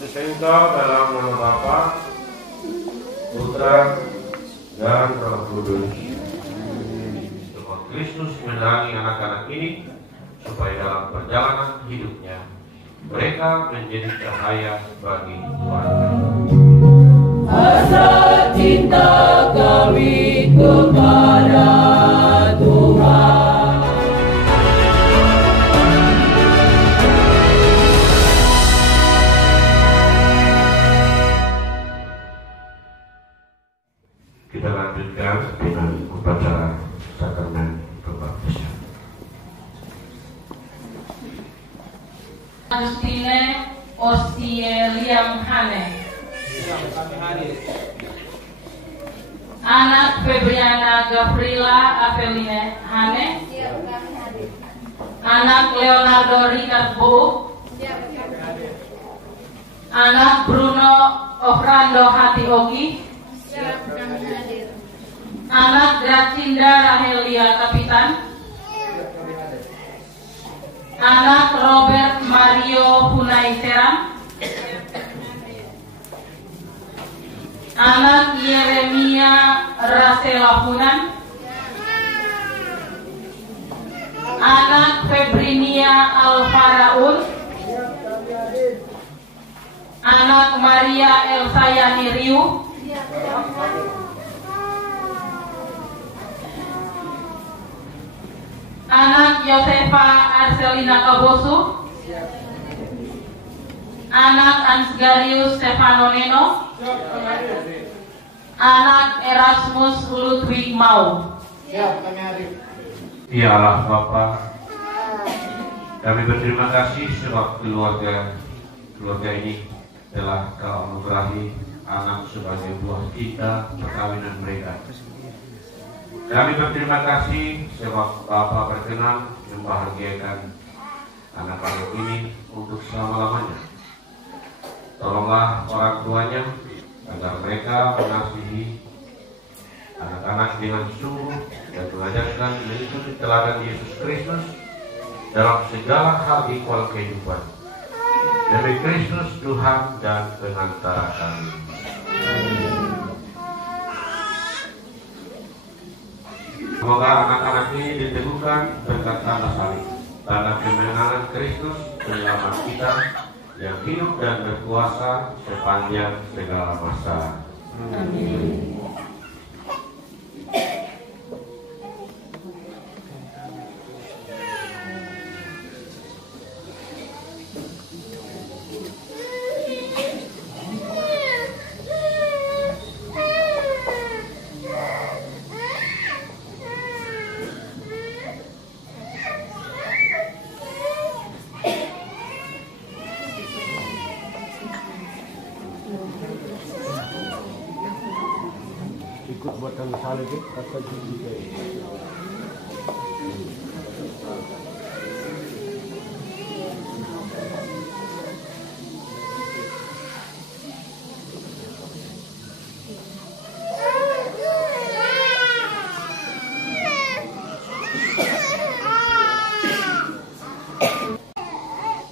baptis engkau dalam nama Bapa, Putra, dan Roh Kudus. Tuhan Kristus menerangi anak-anak ini supaya dalam perjalanan hidupnya mereka menjadi cahaya bagi keluarga. Asa cinta kami kepada Tuhan. Kita lanjutkan dengan upacara sakramen pembaptisan. Justine Osieliam Hane. Anak Febriana Gavrila Aveline Hane. Anak Leonardo Richard Bu. Anak Bruno Ofrando Hati Ogi. Anak Gracinda Rahelia Kapitan. Anak Robert Mario Hunai Seram. Anak Yeremia Rasela Hunan. Anak Febrinia Alfaraun. Anak Maria Elsayani Riu. Anak Yosefa Arselina Kabosu. Anak Ansgarius Stefano Neno. Anak Erasmus Ludwig Mau. Ya Allah Bapa, kami berterima kasih sebab keluarga ini telah Kau anugerahi anak sebagai buah cita perkawinan mereka. Kami berterima kasih sebab Bapa berkenan membahagiakan anak-anak ini untuk selama-lamanya. Tolonglah orang tuanya agar mereka mengasihi anak-anak dengan sungguh dan mengajarkan mengikuti teladan Yesus Kristus dalam segala hal ihwal kehidupan. Demi Kristus Tuhan dan pengantara kami. Semoga anak-anak ini diteguhkan berkat tanda salib, tanda kemenangan Kristus penyelamat kita yang hidup dan berkuasa sepanjang segala masa. Amin. Ikut buat tanda salib kata juga.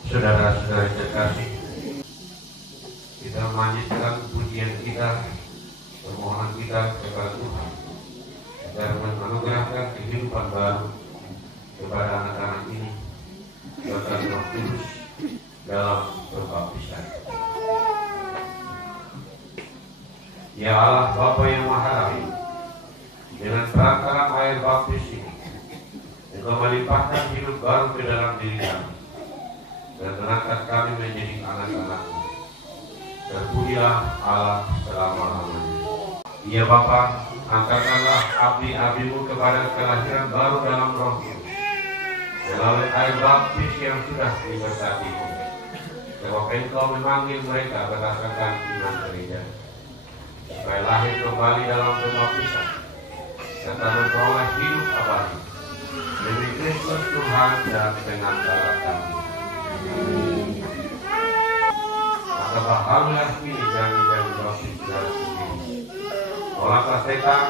Saudara-saudara terkasih, kita melanjutkan pujian kita, permohonan kita kepada Tuhan agar menganugerahkan kehidupan baru kepada anak-anak ini berkat Roh Kudus dalam pembaptisan. Ya Allah Bapa yang Maha Agung, dengan perantara air baptis ini Engkau melimpahkan hidup baru ke dalam diri kami dan mengangkat kami menjadi anak-anak-Mu. Terpujilah Allah selama-lamanya. Ya Bapa, angkatkanlah abdi-abdi-Mu kepada kelahiran baru dalam Roh-Mu melalui air baptis yang sudah diberkati-Mu. Sebab Engkau memanggil mereka berdasarkan iman gereja, supaya lahir kembali dalam pembaptisan serta memperoleh hidup abadi demi Kristus Tuhan dan pengantara kami. Maka bahagialah kini kami dan baptis dalam sendiri. Tolaklah setan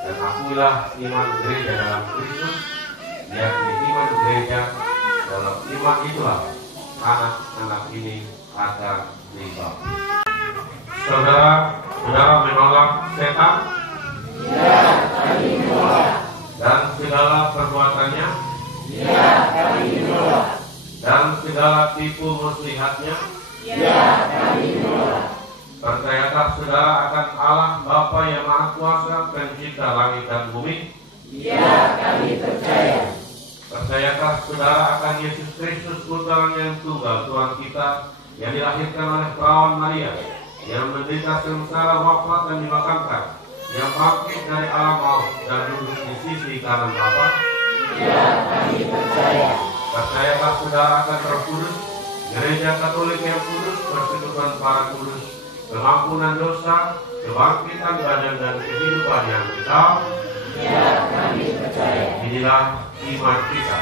dan akuilah iman gereja dalam Kristus, yakni iman gereja. Dalam iman itulah anak-anak ini akan dibaptis. Saudara menolak setan? Ya, kami menolak. Dan segala perbuatannya? Ya, kami menolak. Dan segala tipu muslihatnya? Ya, kami menolak. Percayakah saudara akan Allah Bapa yang Maha Kuasa, Pencipta langit dan bumi? Ya, kami percaya. Percayakah saudara akan Yesus Kristus, Putra yang tunggal Tuhan kita, yang dilahirkan oleh perawan Maria, yang menderita sengsara, wafat dan dimakamkan, yang bangkit dari alam maut dan duduk di sisi kanan Bapa? Ya, kami percaya. Percayakah saudara akan Roh Kudus, Gereja Katolik yang kudus, persekutuan para kudus, pengampunan dosa, kebangkitan badan dan kehidupan yang kekal? Ya, kami percaya. Inilah iman kita.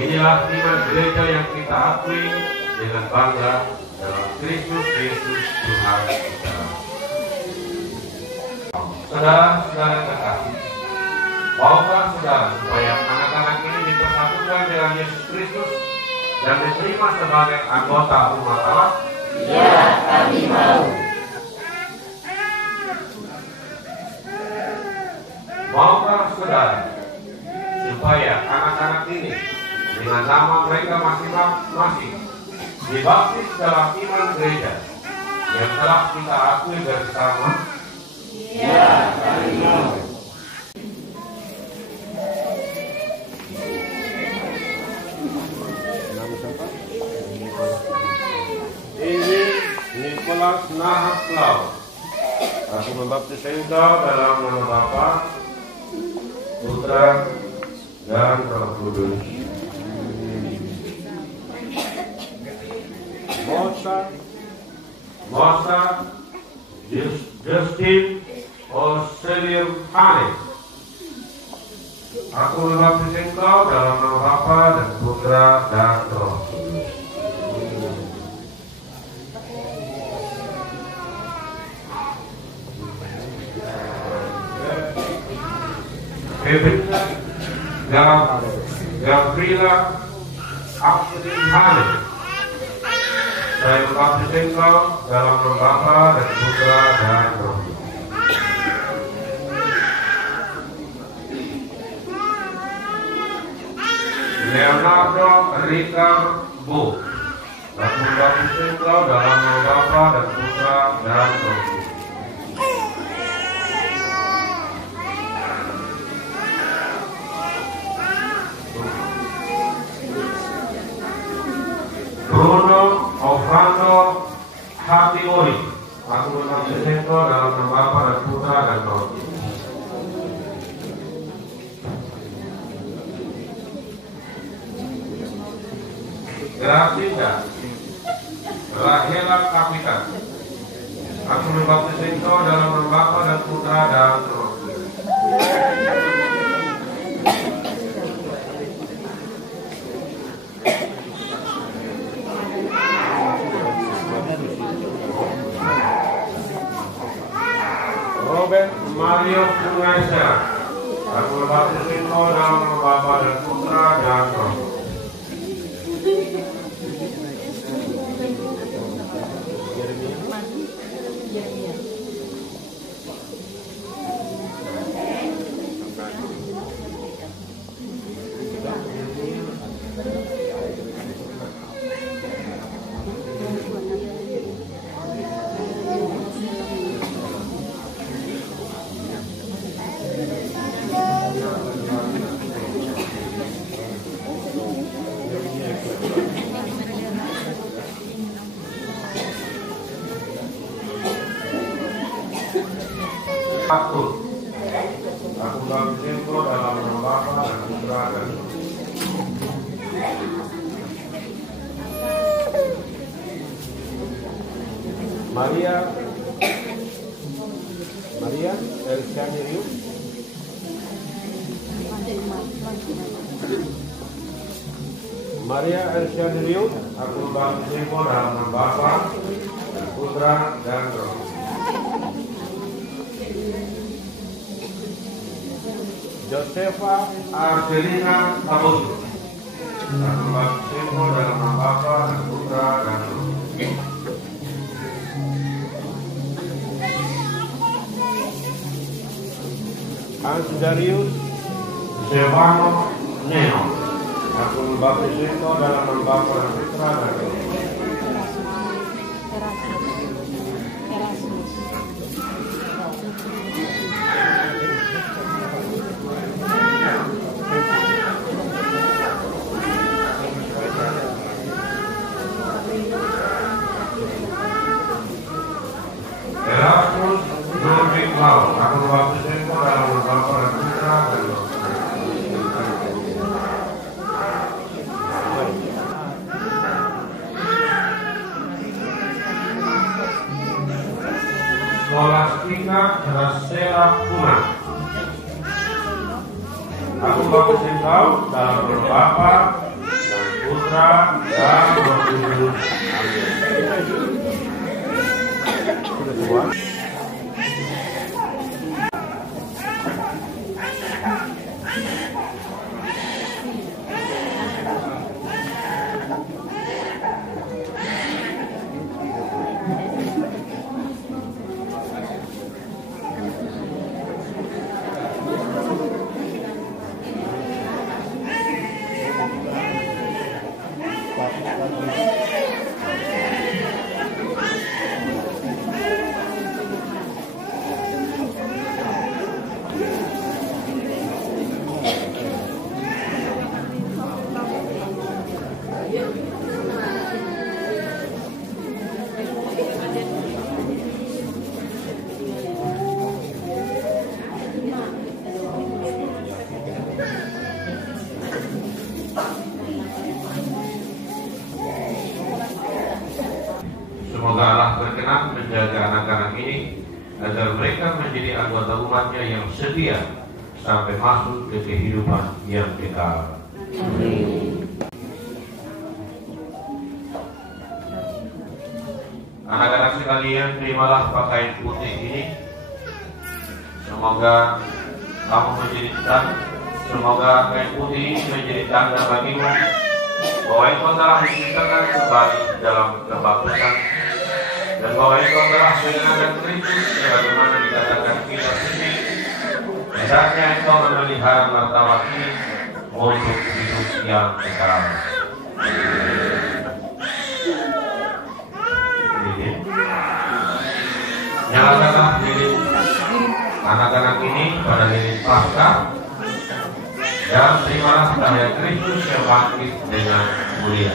Inilah iman gereja yang kita akui dengan bangga dalam Kristus Yesus Tuhan kita. Saudara-saudara terkasih, maukah saudara supaya anak-anak ini dipersatukan dengan Yesus Kristus dan diterima sebagai anggota umat Allah? Ya, kami mau. Maukah saudara supaya anak-anak ini dengan nama mereka masing-masing dibaptis dalam iman gereja yang telah kita akui bersama? Ya, kami mau. Nama siapa? Ini Nicholas Nahaklau. Aku membaptis engkau dalam nama Bapa, Putra, dan Roh Kudus. Mosa Justin Oselium Hanes. Aku membaptis engkau dalam nama Bapa dan Putra dan Roh Kudus. Gavrila Hanes. Saya membaptis engkau dalam nama Bapa dan Putra dan Roh Kudus. Leonardo Ricardo. Aku membaptis engkau dalam nama Bapa dan Putra dan Roh Kudus. Bruno Ovando Hatimori. Aku membaptis engkau dalam nama Bapa dan Putra dan Roh Kudus. Gracinda Rahela Kapitan. Aku membaptis engkau dalam nama Bapa dan Putra dan Roh Kudus. Robert Mario Fungaisa. Aku membaptis engkau dalam nama Bapa dan Putra dan Roh Kudus. Aku membaptis engkau dalam nama Bapa dan Putra dan Roh Kudus. Maria Elsiani Riu. Maria Elsiani Riu. Aku membaptis engkau dalam nama Bapa dan Putra dan Roh Kudus. Josefa Arcelina Kabutu. Aku membaptis engkau dalam nama Bapa dan Putra dan Roh Kudus. Hans Darius, Stefano Neno. Aku membaptis engkau dalam nama Bapa dan Putra dan Roh Kudus. Erasmus Ludwig Lau. Aku membaptis engkau dalam nama Bapa dan Putra dan Roh Kudus. Scholastica Rasela Puna. Aku membaptis engkau dalam nama Bapa dan Putra dan Roh Kudus. sudah tua. Semoga Allah berkenan menjaga anak-anak ini agar mereka menjadi anggota umatnya yang setia sampai masuk ke kehidupan yang kekal. Anak-anak sekalian, terimalah pakaian putih ini. Semoga kamu menjadi tanda, semoga pakaian putih ini menjadi tanda bagimu bahwa engkau telah diciptakan kembali dalam kebaptisan dan bahwa engkau telah dengan Kristus sebagaimana dikatakan kita sendiri. Hendaknya engkau memelihara martabat ini untuk hidup yang kekal. Nyalakanlah lilin anak-anak ini pada lilin Paskah dan terimalah cahaya Kristus yang bangkit dengan mulia.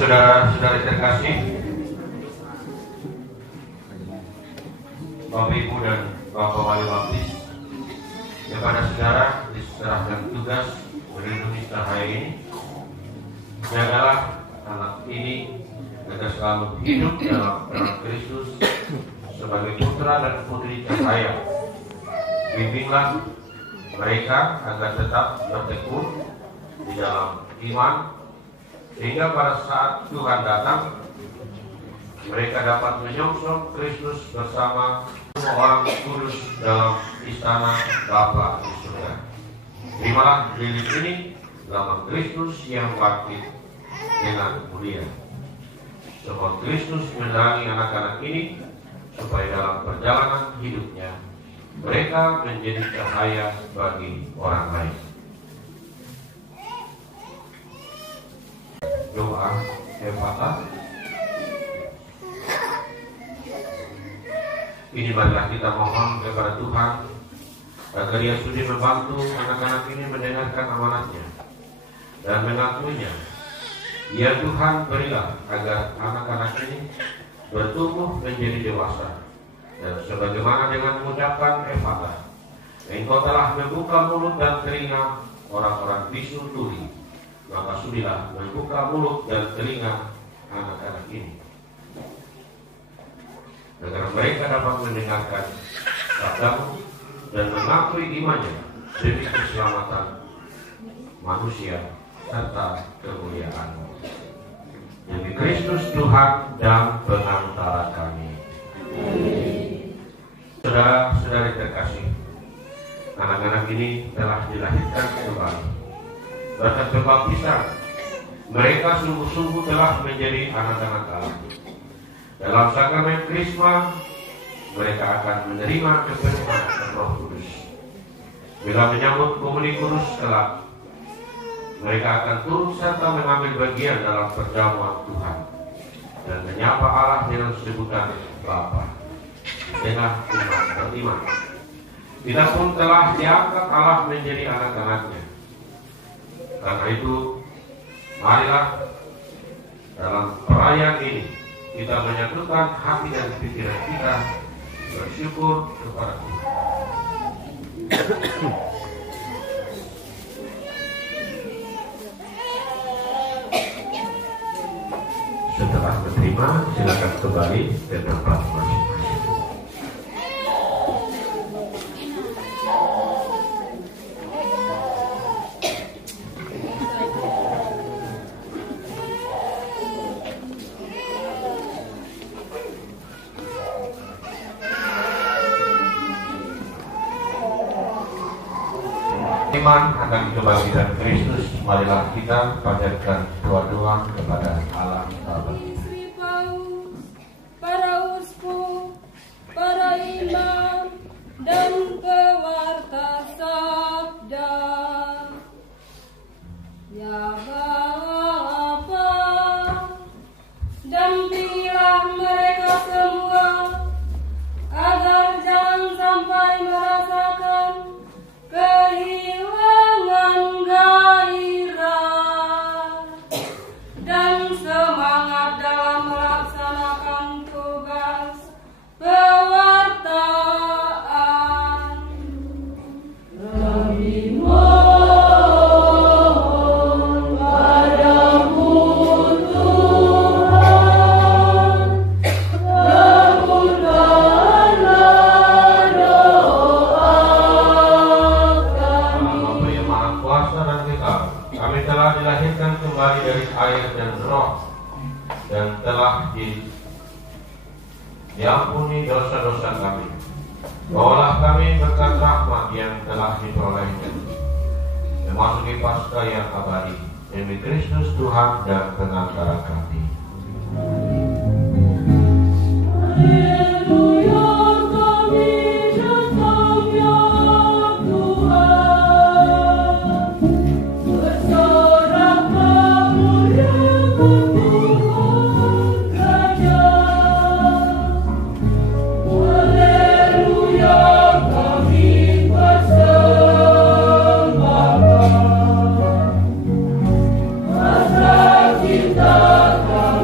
Saudara-saudari terkasih, Bapak Ibu dan Bapak Wali Baptis, kepada saudara diserahkan tugas melindungi cahaya ini. Jagalah anak ini agar selalu hidup dalam terang Kristus sebagai putra dan putri cahaya. Bimbinglah mereka agar tetap bertekun di dalam iman, sehingga pada saat Tuhan datang, mereka dapat menyongsong Kristus bersama orang kudus dalam istana Bapa di surga. Terimalah lilin ini dalam Kristus yang bangkit dengan mulia. Sebab Kristus menerangi anak-anak ini supaya dalam perjalanan hidupnya mereka menjadi cahaya bagi orang lain. Doa Ephata. Ini marilah kita mohon kepada Tuhan agar Dia sudi membantu anak-anak ini mendengarkan amanatnya dan mengakuinya. Ya Tuhan, berilah agar anak-anak ini bertumbuh menjadi dewasa, dan sebagaimana dengan mengucapkan Ephata, Engkau telah membuka mulut dan telinga orang-orang bisu tuli, maka sudilah membuka mulut dan telinga anak-anak ini, agar mereka dapat mendengarkan sabdamu dan mengakui imannya demi keselamatan manusia serta kemuliaan-Mu. Demi Kristus Tuhan dan pengantara kami. Saudara-saudari terkasih, anak-anak ini telah dilahirkan kembali. Berkat pembaptisan, mereka sungguh-sungguh telah menjadi anak-anak Allah. Dalam sakramen Krisma, mereka akan menerima kepenuhan Roh Kudus. Bila menyambut komuni kudus kelak, mereka akan turut serta mengambil bagian dalam perjamuan Tuhan dan menyapa Allah dengan sebutan Bapa di tengah umat beriman. Kita pun telah diangkat Allah menjadi anak-anaknya. Karena itu, marilah dalam perayaan ini kita menyatukan hati dan pikiran kita bersyukur kepada Tuhan. Setelah menerima, silakan kembali ke tempat masing-masing. Iman akan kebangkitan Kristus, marilah kita panjatkan doa-doa kepada Allah Bapa. Para uskup, para imam, dan pewarta sabda. Ya Bapa, dampingilah mereka semua, agar jangan sampai merasakan kehilangan gairah dan semangat dalam melaksanakan tugas pewartaan. Kami mohon padamu Tuhan, kabulkanlah doa kami. Yang Maha Kuasa dan Kekal, kami telah dilahirkan kembali dari air dan roh, dan telah diampuni dosa-dosa kami. Bawalah kami berkat rahmat yang telah diperolehkan, memasuki Paskah yang abadi, demi Kristus Tuhan dan pengantara kami. Haleluya, kami datang ya Tuhan, bersorak memuliakan Tuhan saja. Haleluya, kami persembahkan rasa cinta kami.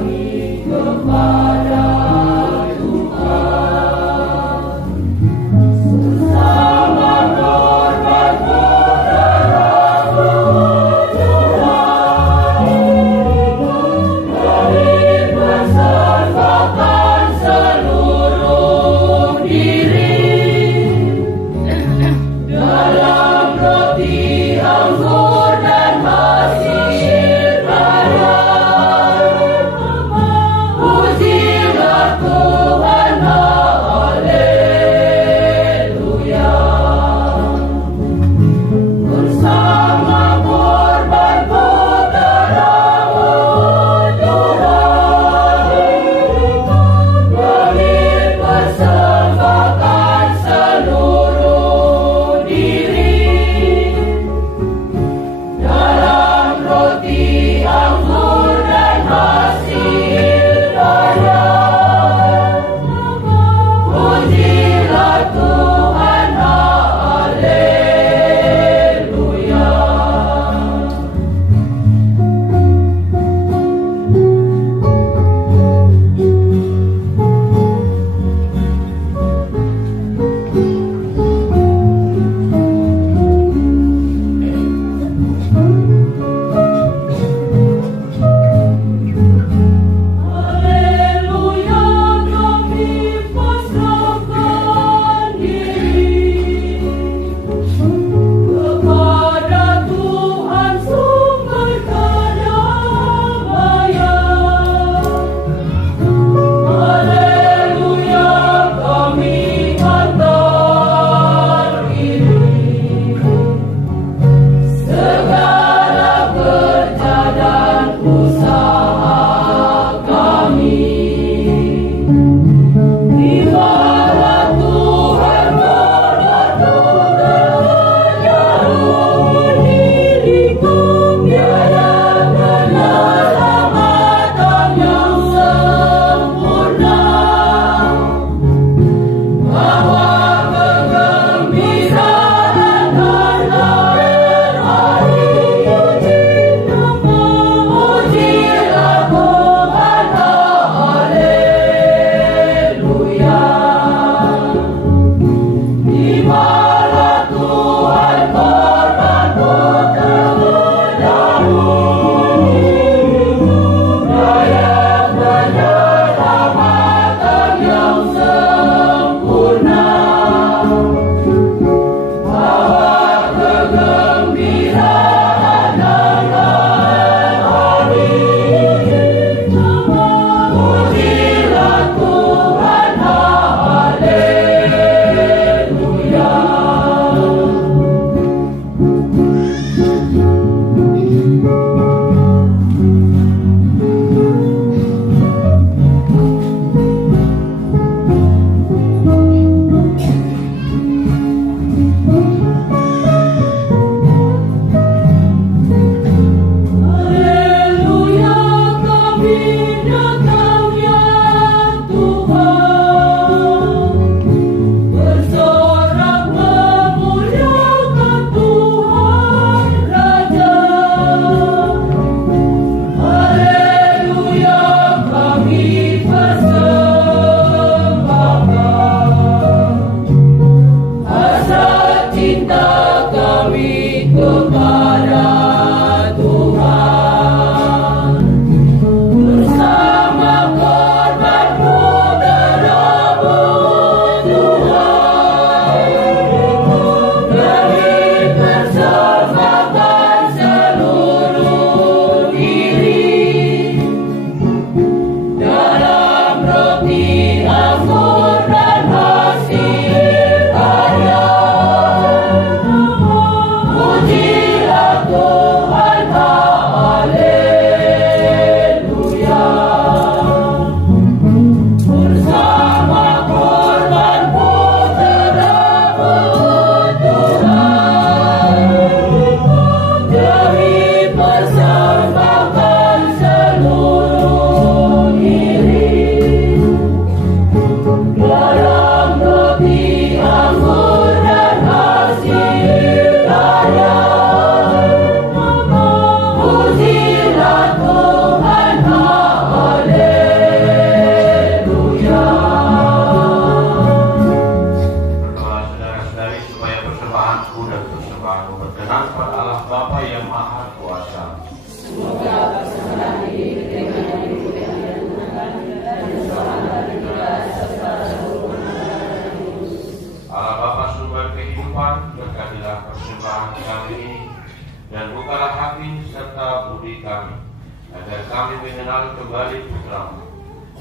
kami mengenal kembali Putra-Mu.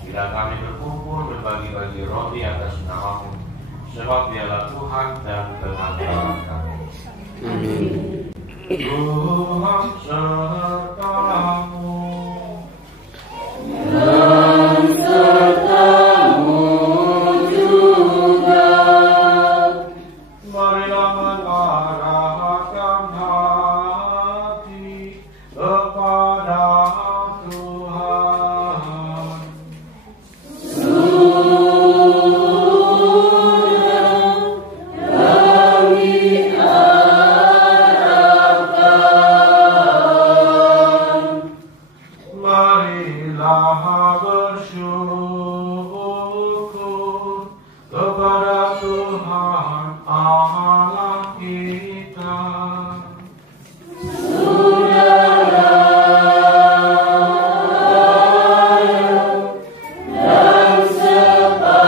Bila kami berkumpul berbagi-bagi roti atas nama-Mu, sebab Dialah Tuhan dan Pengajaran kami. Amin. Tuhan serta-Mu. Dan serta-Mu juga. Marilah mengarahkan hati kepada Tuhan. Sudah kami harapkan. Marilah bersyukur kepada Tuhan Allah kita. Dan sepantasnya.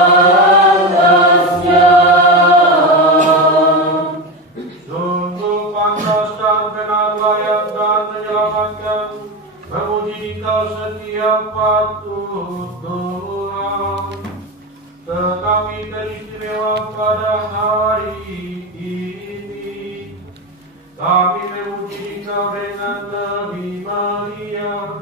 Sungguh pantas dan benar layak dan menyelamatkan, memuji Engkau setiap patut Tuhan. Tetapi teristimewa pada hari ini, kami memuji Engkau dengan lebih meriah,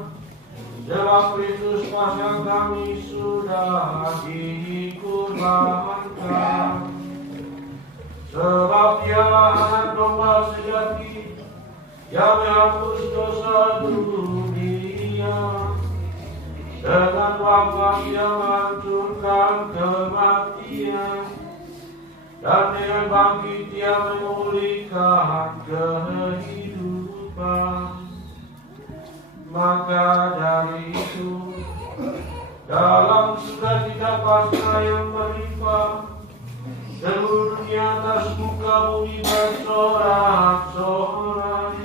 sebab Kristus Paskah kami sudah dikurbankan. Sebab Dialah anak domba sejati yang menghapus dosa dunia. Dengan wafat Dia menghancurkan kematian, dan dengan bangkit Dia memulihkan kehidupan. Maka dari itu, dalam sukacita Paskah yang berlimpah, seluruh dunia atas muka bumi bersorak-sorai.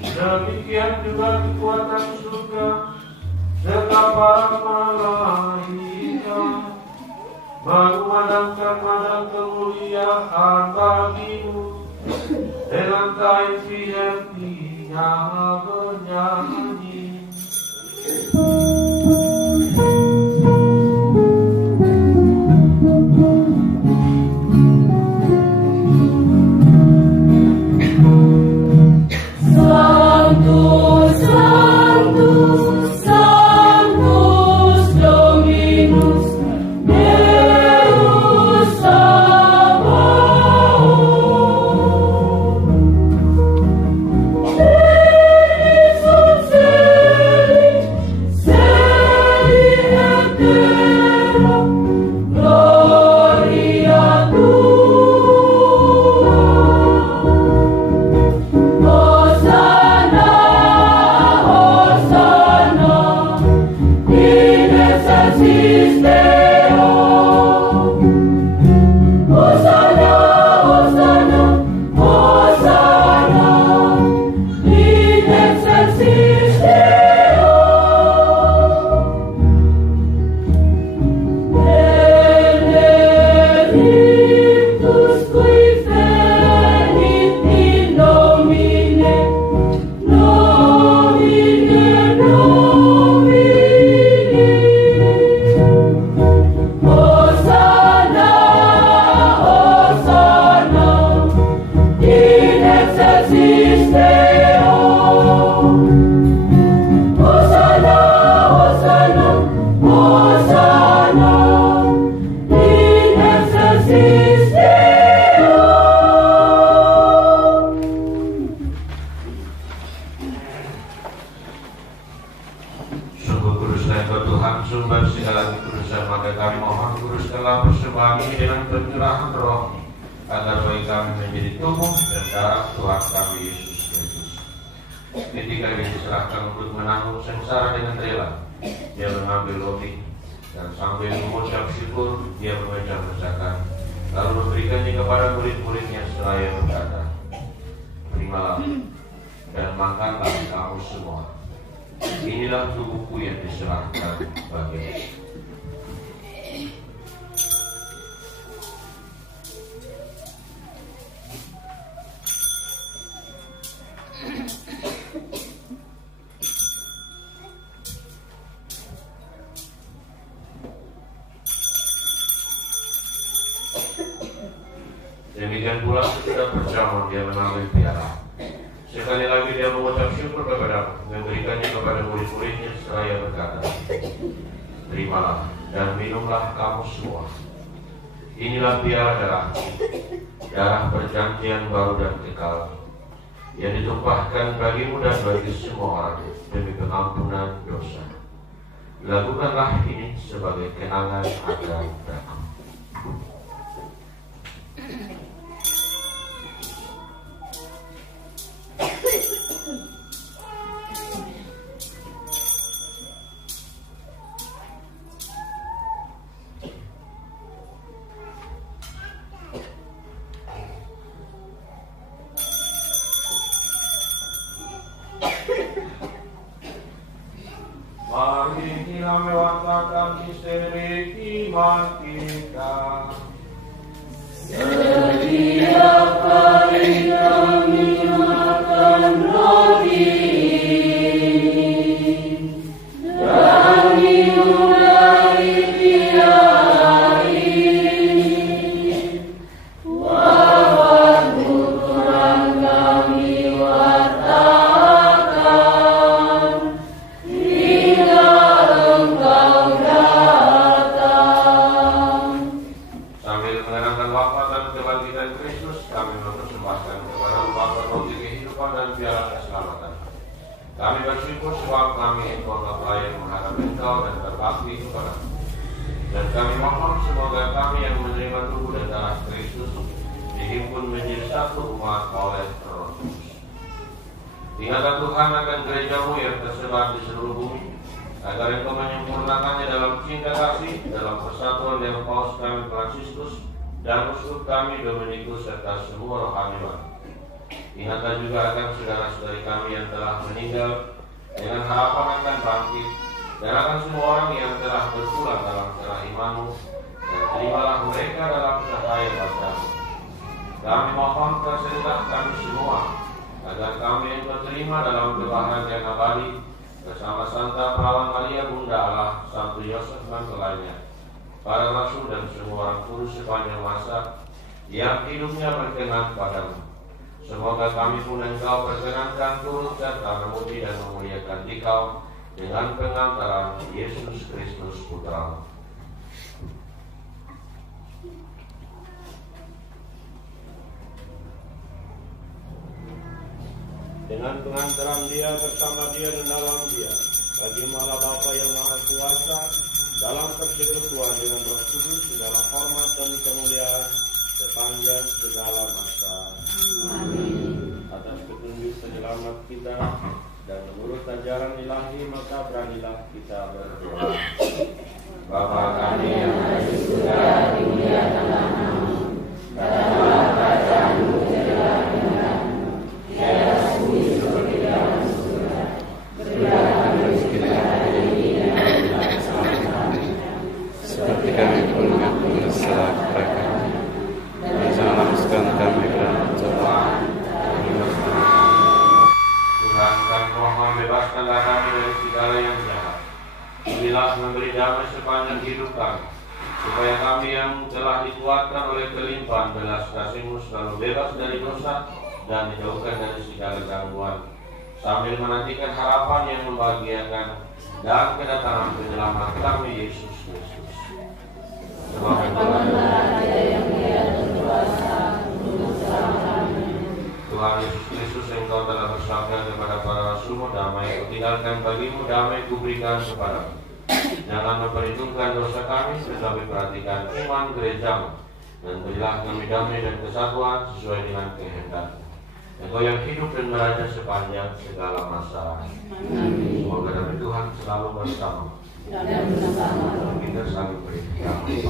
Demikian juga kekuatan surga serta para malaikat mengumandangkan nada kemuliaan bagi-Mu dengan hati-hatinya bernyanyi. Sanctus, Sanctus, Sanctus Dominus, Deus Sabaoth. Benedictus Celi, Celi et terra, Gloria Tua. Hosanna, Hosanna, in excelsis Deo. Hosanna, Hosanna, Hosanna, in excelsis Deo. Benedictus qui venit in nomine, nomine Domini. Hosanna, Hosanna, in excelsis Deo. Hosanna, Hosanna, Hosanna, in excelsis Deo. Sungguh kuduslah Engkau Tuhan, sumber segala kekudusan, maka kami mohon kuduskanlah persembahan ini dengan pencurahan roh, agar bagi kami menjadi tubuh dan darah Tuhan kami Yesus Kristus. Ketika Dia diserahkan untuk menanggung sengsara dengan rela, Dia mengambil roti dan sambil mengucap syukur Dia memecah-mecahkan, lalu memberikannya kepada murid-muridnya seraya berkata, "Terimalah dan makanlah kamu semua. Inilah tubuhku yang diserahkan bagimu." Demikian pula sesudah perjamuan dia mengambil piala. Sekali lagi dia mengucap syukur kepada memberikannya kepada murid-muridnya seraya berkata, terimalah dan minumlah kamu semua. Inilah piala darahku, darah perjanjian baru dan kekal, yang ditumpahkan bagimu dan bagi semua orang demi pengampunan dosa. Lakukanlah ini sebagai kenangan akan aku. Mari kita mewakilkan misteri iman kita. Setiap kali kami makan roti dan minum dari piala ini, bahwa Tuhan kami wartakan hingga Engkau datang. Sambil mengenangkan wafat dan kebangkitan Kristus, kami mempersembahkan kepada Bapa roti kehidupan dan piala keselamatan. Kami bersyukur sebab kami Engkau pelayan menghadap Engkau dan berbakti kepada-Mu. Dan kami mohon semoga kami yang menerima tubuh dan darah Kristus dihimpun menjadi satu umat oleh Roh Kudus. Ingatlah Tuhan akan gereja-Mu yang tersebar di seluruh bumi, agar Engkau menyempurnakannya dalam cinta kasih, dalam persatuan dengan Paus kami Fransiskus dan uskup kami Dominikus serta semua rohaniwan. Ingatlah juga akan saudara-saudari kami yang telah meninggal dengan harapan akan bangkit, dan akan semua orang yang telah berpulang dalam cerah iman-Mu, dan terimalah mereka dalam cahaya wajah-Mu. Kami mohon kasihlah kami semua, agar kami Engkau terima dalam kebahagiaan abadi bersama Santa Perawan Maria Bunda Allah, Santo Yosef mempelainya, para rasul dan semua orang kudus sepanjang masa yang hidupnya berkenan padamu. Semoga kami pun Engkau perkenankan turut serta memuji dan memuliakan Dikau dengan pengantaran Yesus Kristus Putra-Mu. Dengan pengantaran Dia, bersama Dia dan dalam Dia, bagi Allah Bapa yang Maha Kuasa, dalam persekutuan dengan Roh Kudus, segala hormat dan kemuliaan sepanjang segala masa. Amin. Atas petunjuk penyelamat kita dan menurut ajaran ilahi, maka beranilah kita berdoa. Bapa kami yang ada di surga, dimuliakanlah namamu, datanglah kerajaanmu, jadilah kehendakmu di atas bumi seperti di dalam surga. Berilah kami rezeki hari ini dan ampunilah kesalahan kami, seperti kami pun mengampuni kesalahan mereka. Dan janganlah masukkan kami ke dalam pencobaan, tapi bebaskanlah. Tuhan, kami mohon bebaskanlah kami dari segala yang jahat. Berilah memberi damai sepanjang hidup kami, supaya kami yang telah dikuatkan oleh kelimpahan belas kasih-Mu selalu bebas dari dosa dan dijauhkan dari segala gangguan, sambil menantikan harapan yang membahagiakan dan kedatangan penyelamat kami Yesus Kristus. Semoga Tuhan yang mulia dan kuasa untuk selama-lamanya. Tuhan Yesus Kristus, Engkau telah bersabda kepada para rasul-Mu, damai Kutinggalkan bagimu, damai Kuberikan kepadamu. Jangan memperhitungkan dosa kami, tetapi perhatikan iman gereja-Mu, dan berilah kami damai dan kesatuan sesuai dengan kehendak-Mu. Engkau yang hidup dan meraja sepanjang segala masa. Amin. Semoga damai Tuhan selalu bersama. Dan bersama kita selalu beri damai.